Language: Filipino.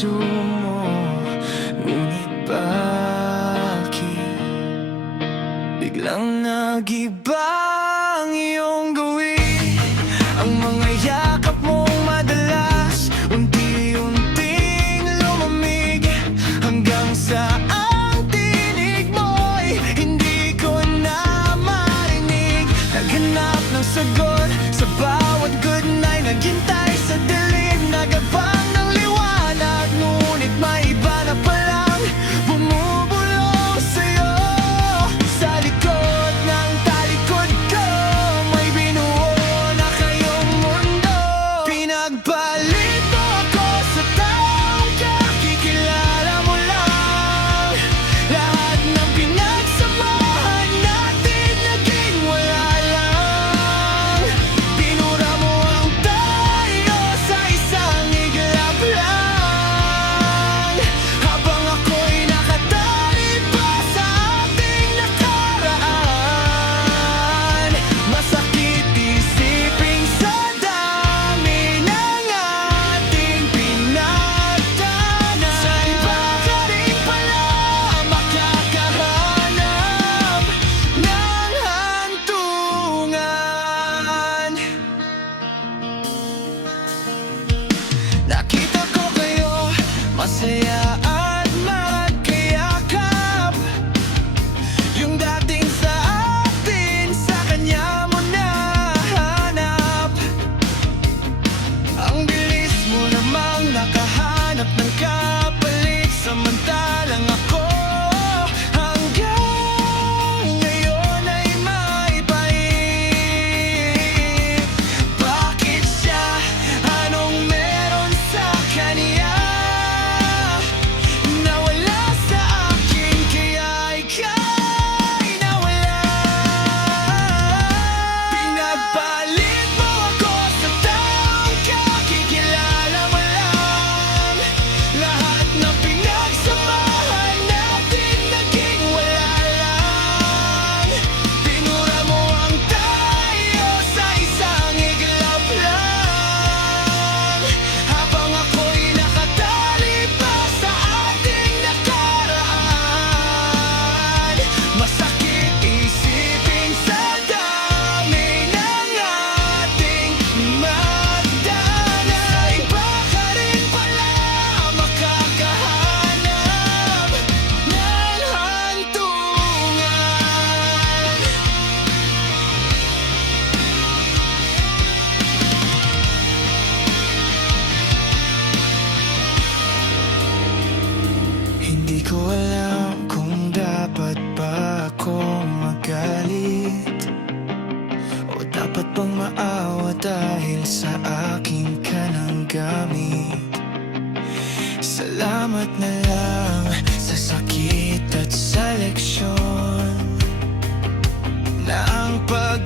puso mo. Ngunit bakit biglang nag-iba ang iyong gawin? Ang mga yakap mong madalas unti-unting lumamig, hanggang sa ang tinig mo'y hindi ko na marinig. Naghanap ng sagot sa bawat good night, naghintay sa dilim, nagabang ng liwanag, ngunit may iba na palang bumubulong sa'yo. Sa likod ng talikod ko, may binuo na kayong mundo. Pinagpalit mo ako sa taong kakikilala mo lang. Lahat ng pinagsamahan natin naging wala lang. Pinura mo ang tayo sa isang iglap lang, habang ako'y nakatali pa sa ating nakaraan. Masakit isipin sa dami ng ating pinagdaanan. Sa iba ka rin pala makakahanap ng hantungan. Nakita ko kayo, masaya at magkayakap. Yung dating sa atin, sa kanya mo nahanap. Ang bilis mo namang nakahanap ng kapalit, samantalang ako hanggang ngayon ay may pait. Bakit siya? Anong meron sa kanya? Nawala sa akin, kaya ika'y nawala. Pinagpalit mo ako sa taong kakikilala mo lang. Lahat ng pinagsamahan natin naging wala lang. Pinura mo ang tayo sa isang iglap lang, habang ako'y nakatali pa sa ating nakaraan. Masakit isipin sa dami ng ating magdaanan. Iba ka rin pala makakahanap ng hantungan. Hindi ko alam kung dapat ba akong magalit, o dapat bang maawa dahil sa aking kanang gamit. Salamat na lang sa sakit at sa leksyon na ang pag